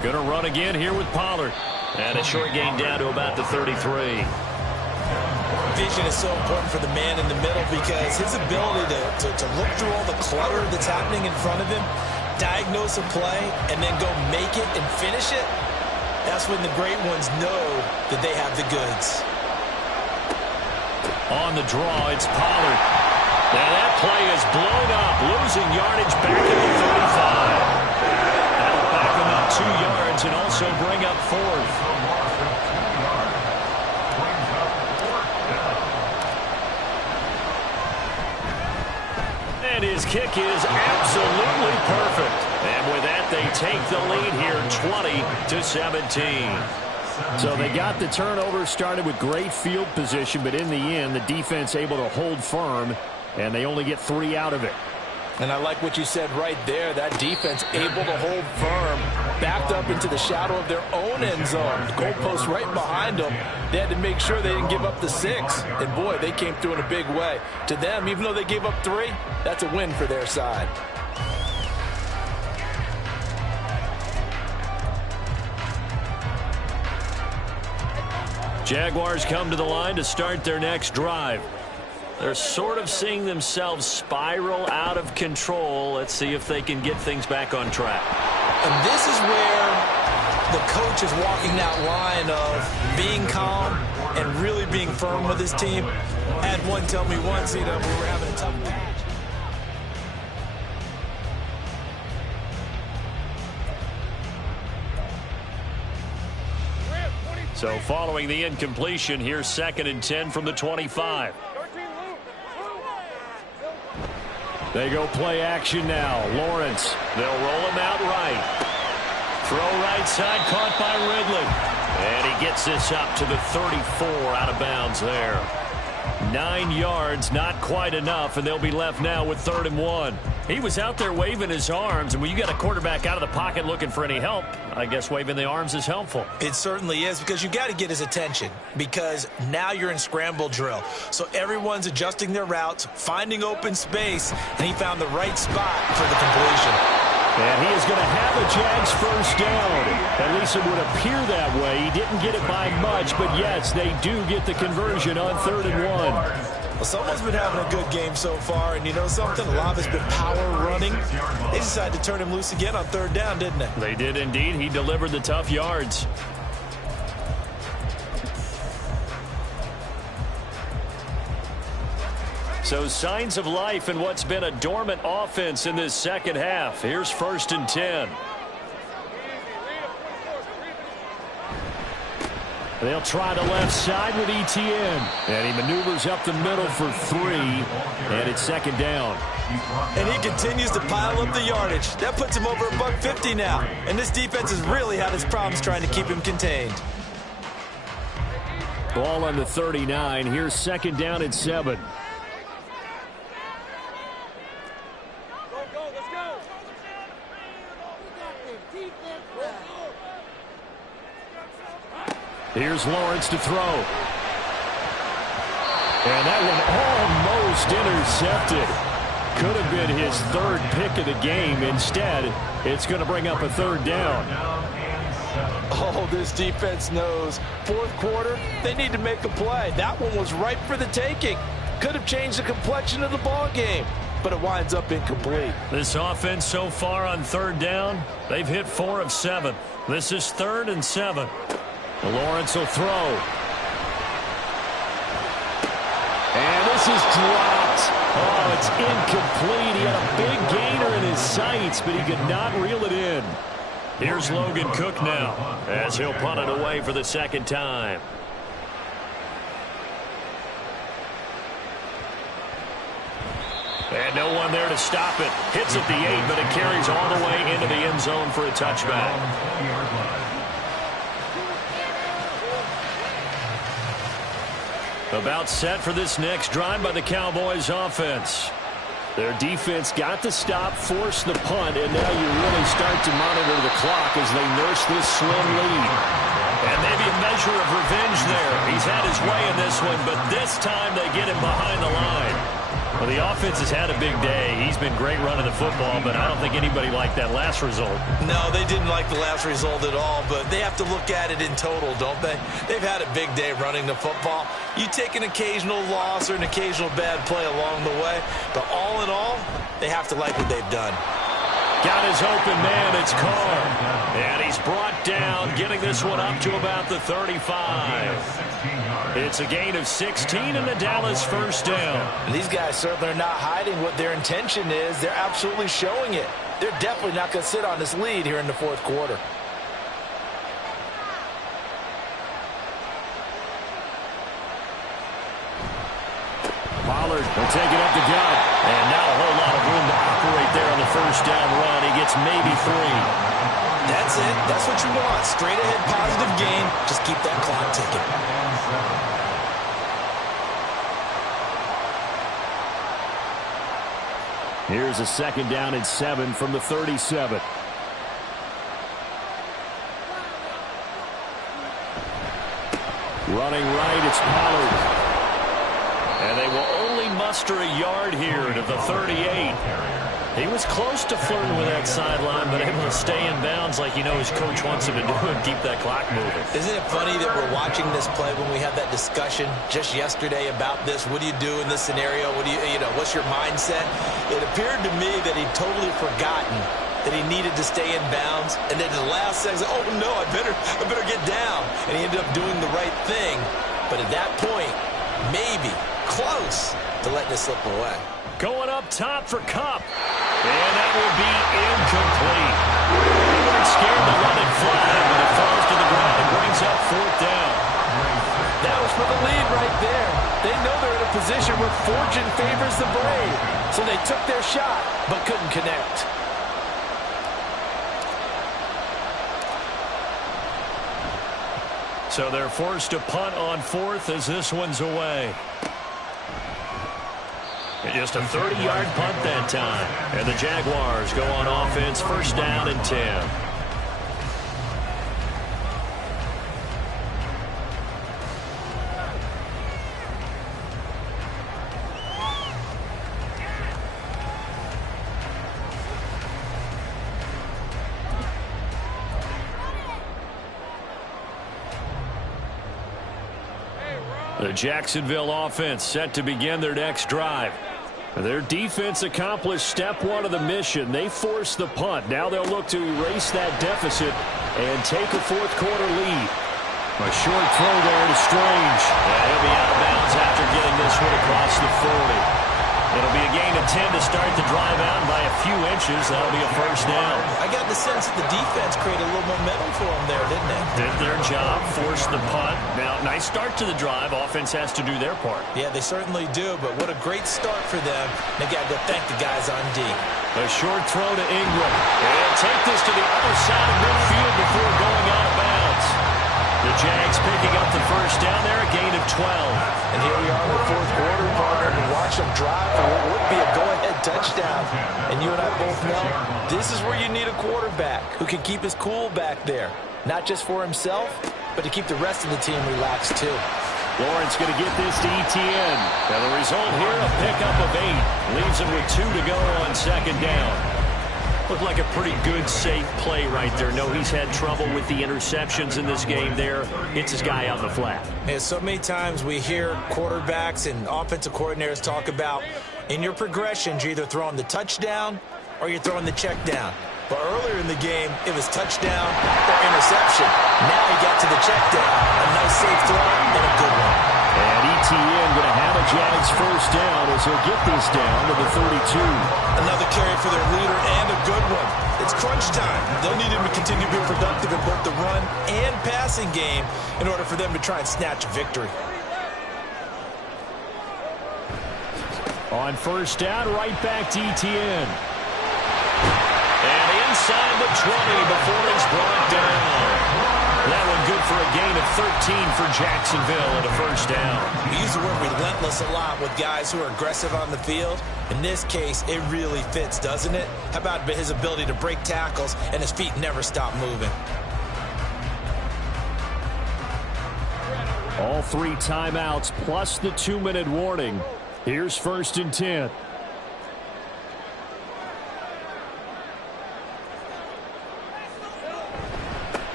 Going to run again here with Pollard. And a short gain down to about the 33. Vision is so important for the man in the middle because his ability to look through all the clutter that's happening in front of him, diagnose a play, and then go make it and finish it, that's when the great ones know that they have the goods. On the draw, it's Pollard. Now that play is blown up, losing yardage back at the 35. That'll back him up 2 yards and also bring up 4th. And his kick is absolutely perfect. And with that, they take the lead here 20-17. So they got the turnover started with great field position, but in the end, the defense able to hold firm, and they only get 3 out of it. And I like what you said right there. That defense able to hold firm, backed up into the shadow of their own end zone. The goalpost right behind them. They had to make sure they didn't give up the 6. And, boy, they came through in a big way. To them, even though they gave up 3, that's a win for their side. Jaguars come to the line to start their next drive. They're sort of seeing themselves spiral out of control. Let's see if they can get things back on track. And this is where the coach is walking that line of being calm and really being firm with his team. I had one tell me once, we were having a tough match. So following the incompletion, here's 2nd and 10 from the 25. They go play action now. Lawrence. They'll roll him out right. Throw right side, caught by Ridley. And he gets this up to the 34 out of bounds there. 9 yards, not quite enough, and they'll be left now with 3rd and 1. He was out there waving his arms, and when you got a quarterback out of the pocket looking for any help, I guess waving the arms is helpful. It certainly is, because you got to get his attention, because now you're in scramble drill. So everyone's adjusting their routes, finding open space, and he found the right spot for the completion. And he is going to have a Jags first down. At least it would appear that way. He didn't get it by much, but yes, they do get the conversion on 3rd and 1. Well, someone's been having a good game so far, and you know something? A lot of it's been power running. They decided to turn him loose again on 3rd down, didn't they? They did indeed. He delivered the tough yards. So signs of life in what's been a dormant offense in this second half. Here's 1st and 10. They'll try the left side with ETN. And he maneuvers up the middle for 3. And it's 2nd down. And he continues to pile up the yardage. That puts him over $150 now. And this defense has really had its problems trying to keep him contained. Ball on the 39. Here's 2nd down and 7. Here's Lawrence to throw. And that one almost intercepted. Could have been his 3rd pick of the game. Instead, it's going to bring up a 3rd down. Oh, this defense knows. 4th quarter, they need to make a play. That one was ripe for the taking. Could have changed the complexion of the ball game, but it winds up incomplete. This offense so far on 3rd down, they've hit 4 of 7. This is 3rd and 7. Lawrence will throw. And this is dropped. Oh, it's incomplete. He had a big gainer in his sights, but he could not reel it in. Here's Logan Cook now, as he'll punt it away for the 2nd time. And no one there to stop it. Hits at the 8, but it carries all the way into the end zone for a touchback. About set for this next drive by the Cowboys offense. Their defense got the stop, forced the punt, and now you really start to monitor the clock as they nurse this slim lead. And maybe a measure of revenge there. He's had his way in this one, but this time they get him behind the line. Well, the offense has had a big day. He's been great running the football, but I don't think anybody liked that last result. No, they didn't like the last result at all, but they have to look at it in total, don't they? They've had a big day running the football. You take an occasional loss or an occasional bad play along the way, but all in all, they have to like what they've done. Got his open man, it's Carr. And he's brought down, getting this one up to about the 35. It's a gain of 16 and the Dallas first down. And these guys certainly are not hiding what their intention is. They're absolutely showing it. They're definitely not going to sit on this lead here in the 4th quarter. Pollard will take it up the gut. And not a whole lot of room to operate there on the first down run. He gets maybe 3. That's it. That's what you want. Straight ahead positive gain. Just keep that clock ticking. Here's a 2nd down and 7 from the 37. Running right, it's Pollard. And they will only muster a yard here to the 38. He was close to flirting with that sideline, but able to stay in bounds like you know his coach wants him to do and keep that clock moving. Isn't it funny that we're watching this play when we had that discussion just yesterday about this? What do you do in this scenario? What do you know, what's your mindset? It appeared to me that he'd totally forgotten that he needed to stay in bounds, and then the last second, oh no, I better get down. And he ended up doing the right thing. But at that point, maybe close to letting it slip away. Going up top for Kupp. And that will be incomplete. They weren't scared to let it fly, but it falls to the ground and brings up 4th down. That was for the lead right there. They know they're in a position where fortune favors the brave. So they took their shot, but couldn't connect. So they're forced to punt on 4th as this one's away. Just a 30-yard punt that time. And the Jaguars go on offense, 1st down and 10. The Jacksonville offense set to begin their next drive. Their defense accomplished step one of the mission. They forced the punt. Now they'll look to erase that deficit and take a fourth quarter lead. A short throw there to Strange. And he'll be out of bounds after getting this one across the 40. It'll be a gain of 10 to start the drive out by a few inches. That'll be a first down. I got the sense that the defense created a little momentum for them there, didn't they? Did their job, forced the punt. Now, nice start to the drive. Offense has to do their part. Yeah, they certainly do, but what a great start for them. They got to go thank the guys on D. A short throw to Ingram. And take this to the other side of midfield before going out of bounds. The Jags picking up the first down there, a gain of 12. And here we are in the fourth quarter, partner, to watch them drive for what would be a go-ahead touchdown. And you and I both know this is where you need a quarterback who can keep his cool back there. Not just for himself, but to keep the rest of the team relaxed too. Lawrence going to get this to ETN. Now the result here, a pickup of 8. Leaves him with 2 to go on second down. Looked like a pretty good, safe play right there. No, he's had trouble with the interceptions in this game there. Hits his guy out in the flat. Yeah, so many times we hear quarterbacks and offensive coordinators talk about in your progressions, you're either throwing the touchdown or you're throwing the check down. But earlier in the game, it was touchdown or interception. Now he got to the check down. A nice safe throw and a good one. And ETN going to have a Jags first down as he'll get this down to the 32. Another carry for their leader and a good one. It's crunch time. They'll need him to continue to be productive in both the run and passing game in order for them to try and snatch a victory. On first down, right back to ETN. And inside the 20 before he's brought down. That one good for a gain of 13 for Jacksonville and a first down. We use the word relentless a lot with guys who are aggressive on the field. In this case, it really fits, doesn't it? How about his ability to break tackles and his feet never stop moving? All 3 timeouts plus the 2-minute warning. Here's first and 10.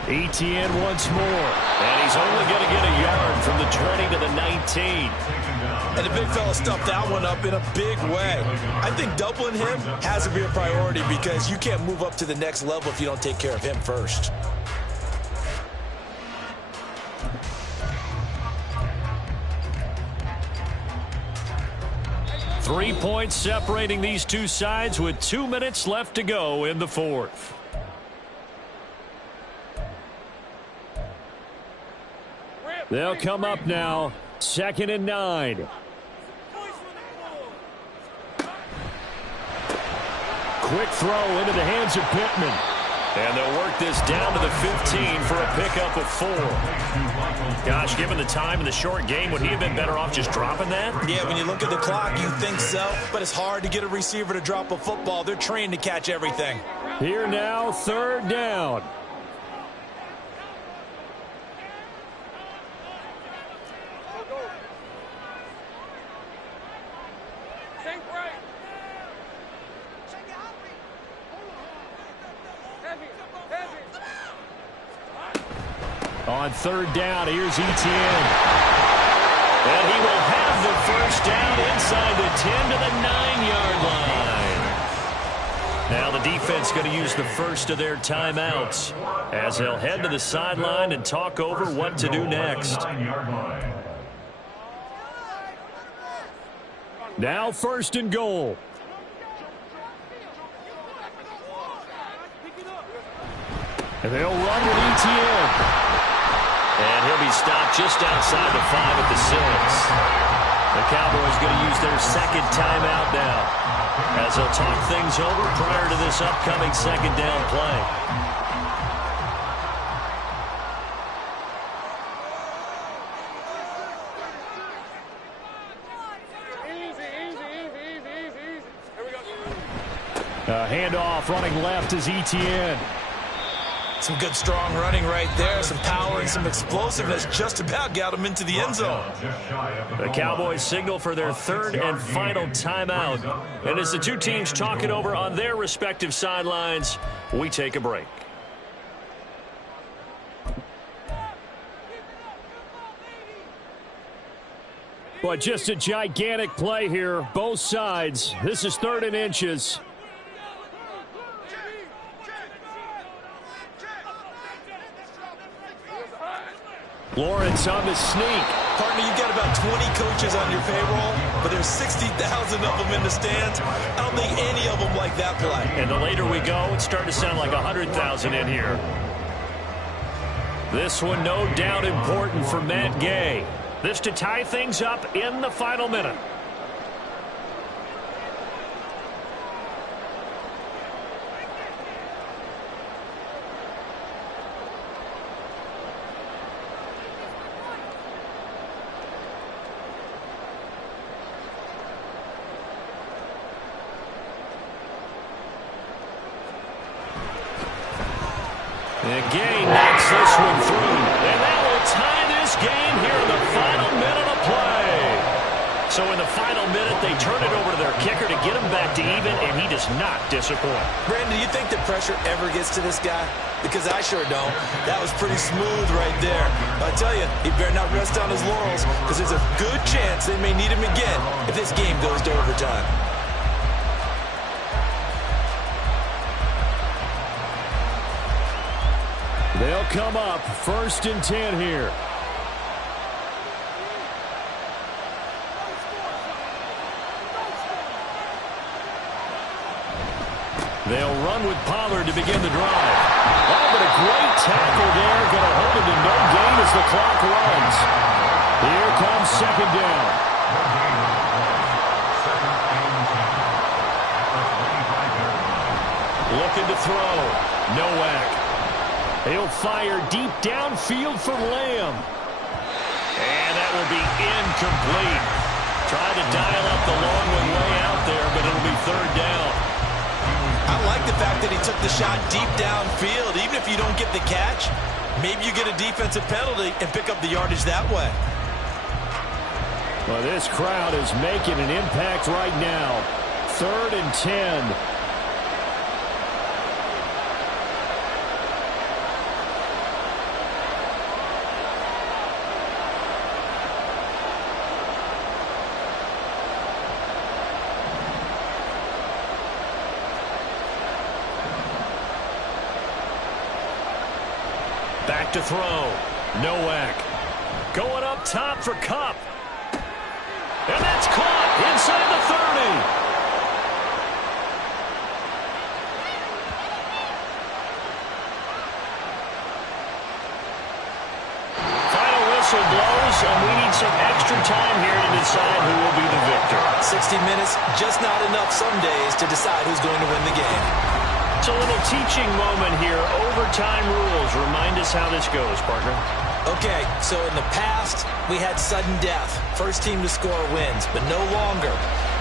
ETN once more. And he's only going to get a yard from the 20 to the 19. And the big fella stuffed that one up in a big way. I think doubling him has to be a priority because you can't move up to the next level if you don't take care of him first. Three points separating these two sides with 2 minutes left to go in the fourth. They'll come up now, 2nd and 9. Quick throw into the hands of Pittman. And they'll work this down to the 15 for a pickup of 4. Gosh, given the time in the short game, would he have been better off just dropping that? Yeah, when you look at the clock, you think so. But it's hard to get a receiver to drop a football. They're trained to catch everything. Here now, 3rd down. On 3rd down, here's ETN. And he will have the first down inside the 10 to the 9-yard line. Now the defense going to use the first of their timeouts as they'll head to the sideline and talk over what to do next. Now 1st and goal. And they'll run with ETN. And he'll be stopped just outside the 5 at the 6. The Cowboys going to use their 2nd timeout now as they'll talk things over prior to this upcoming 2nd down play. A handoff running left is ETN. Some good, strong running right there. Some power and some explosiveness just about got him into the end zone. The Cowboys signal for their 3rd and final timeout. And as the two teams talk it over on their respective sidelines, we take a break. But just a gigantic play here, both sides. This is 3rd and inches. Lawrence on the sneak. Partner, you've got about 20 coaches on your payroll, but there's 60,000 of them in the stands. I don't think any of them like that play. And the later we go, it's starting to sound like 100,000 in here. This one no doubt important for Matt Gay. This to tie things up in the final minute. And Gay knocks this one through. And that will tie this game here in the final minute of play. So in the final minute, they turn it over to their kicker to get him back to even, and he does not disappoint. Brandon, do you think that pressure ever gets to this guy? Because I sure don't. That was pretty smooth right there. But I tell you, he better not rest on his laurels, because there's a good chance they may need him again if this game goes to overtime. They'll come up 1st and 10 here. They'll run with Pollard to begin the drive. Oh, but a great tackle there. Going to hold him to no gain as the clock runs. Here comes 2nd down. Looking to throw. Nowak. He'll fire deep downfield for Lamb. And that will be incomplete. Tried to dial up the long one way out there, but it'll be 3rd down. I like the fact that he took the shot deep downfield. Even if you don't get the catch, maybe you get a defensive penalty and pick up the yardage that way. Well, this crowd is making an impact right now. 3rd and 10. Back to throw. Nowak. Going up top for Kupp. And that's caught inside the 30. Final whistle blows, and we need some extra time here to decide who will be the victor. 60 minutes, just not enough some days to decide who's going to win the game. It's a little teaching moment here. Overtime rules. Remind us how this goes, partner. Okay, so in the past, we had sudden death. First team to score wins, but no longer.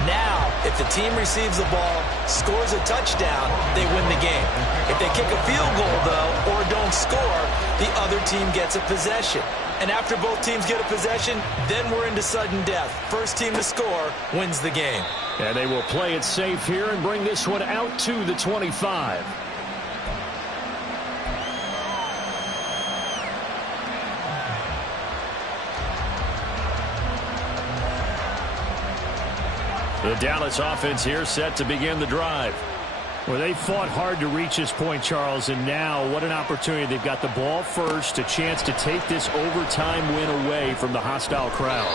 Now, if the team receives the ball, scores a touchdown, they win the game. If they kick a field goal, though, or don't score, the other team gets a possession. And after both teams get a possession, then we're into sudden death. First team to score wins the game. And they will play it safe here and bring this one out to the 25. The Dallas offense here set to begin the drive. Well, they fought hard to reach this point, Charles, and now what an opportunity. They've got the ball first, a chance to take this overtime win away from the hostile crowd.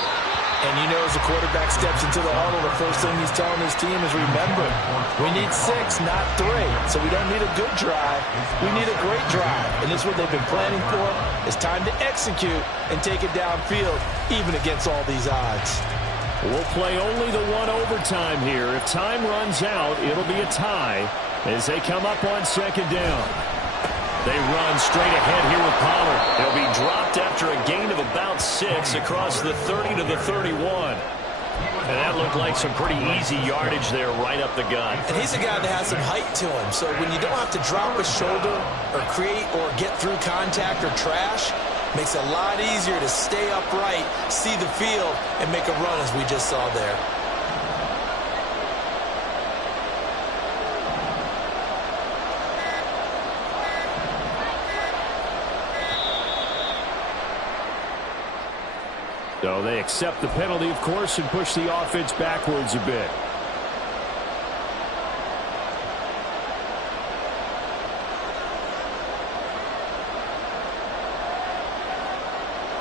And you know, as the quarterback steps into the huddle, the first thing he's telling his team is, remember, we need 6, not 3. So we don't need a good drive. We need a great drive. And this is what they've been planning for. It's time to execute and take it downfield, even against all these odds. We'll play only the one overtime here. If time runs out, it'll be a tie as they come up on 2nd down. They run straight ahead here with Pollard. They'll be dropped after a gain of about 6 across the 30 to the 31. And that looked like some pretty easy yardage there right up the gut. And he's a guy that has some height to him. So when you don't have to drop a shoulder or create or get through contact or trash, makes it a lot easier to stay upright, see the field, and make a run as we just saw there. So they accept the penalty, of course, and push the offense backwards a bit.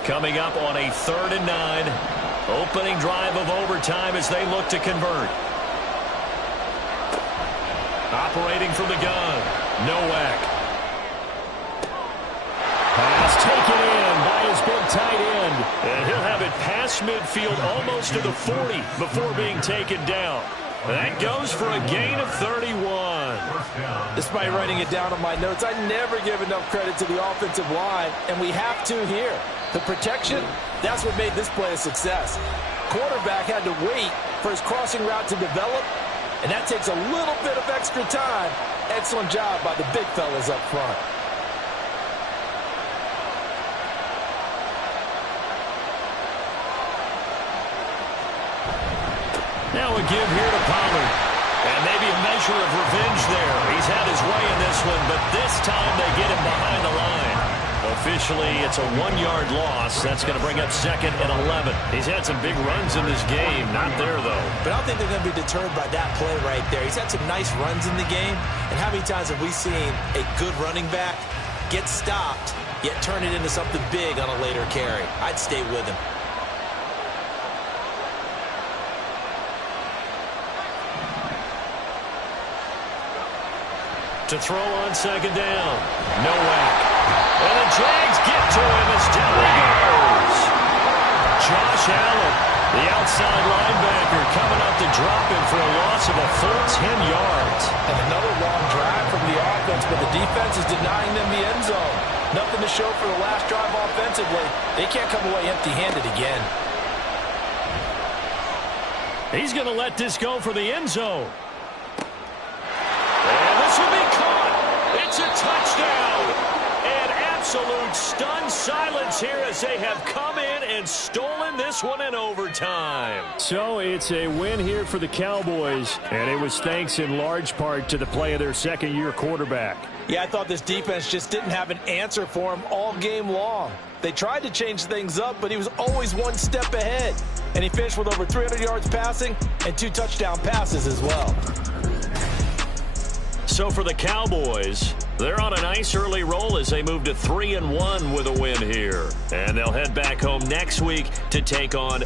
Coming up on a 3rd and 9. Opening drive of overtime as they look to convert. Operating from the gun. Nowak. Pass taken in by his big tight end. And he'll have it past midfield almost to the 40 before being taken down. That goes for a gain of 31. Despite writing it down on my notes, I never give enough credit to the offensive line, and we have to here. The protection, that's what made this play a success. Quarterback had to wait for his crossing route to develop, and that takes a little bit of extra time. Excellent job by the big fellas up front. Now a give here to Pollard. And maybe a measure of revenge there. He's had his way in this one, but this time they get him behind the line. Officially, it's a 1-yard loss. That's going to bring up 2nd and 11. He's had some big runs in this game. Not there, though. But I don't think they're going to be deterred by that play right there. He's had some nice runs in the game. And how many times have we seen a good running back get stopped, yet turn it into something big on a later carry? I'd stay with him. To throw on 2nd down. Nowak. And the Jags get to him as down he goes. Josh Allen, the outside linebacker, coming up to drop him for a loss of a full 10 yards. And another long drive from the offense, but the defense is denying them the end zone. Nothing to show for the last drive offensively. They can't come away empty-handed again. He's going to let this go for the end zone. And this will be caught. It's a touchdown. And absolute stunned silence here as they have come in and stolen this one in overtime. So it's a win here for the Cowboys, and it was thanks in large part to the play of their second-year quarterback. Yeah, I thought this defense just didn't have an answer for him all game long. They tried to change things up, but he was always one step ahead. And he finished with over 300 yards passing and 2 touchdown passes as well. So for the Cowboys, they're on a nice early roll as they move to 3-1 with a win here. And they'll head back home next week to take on the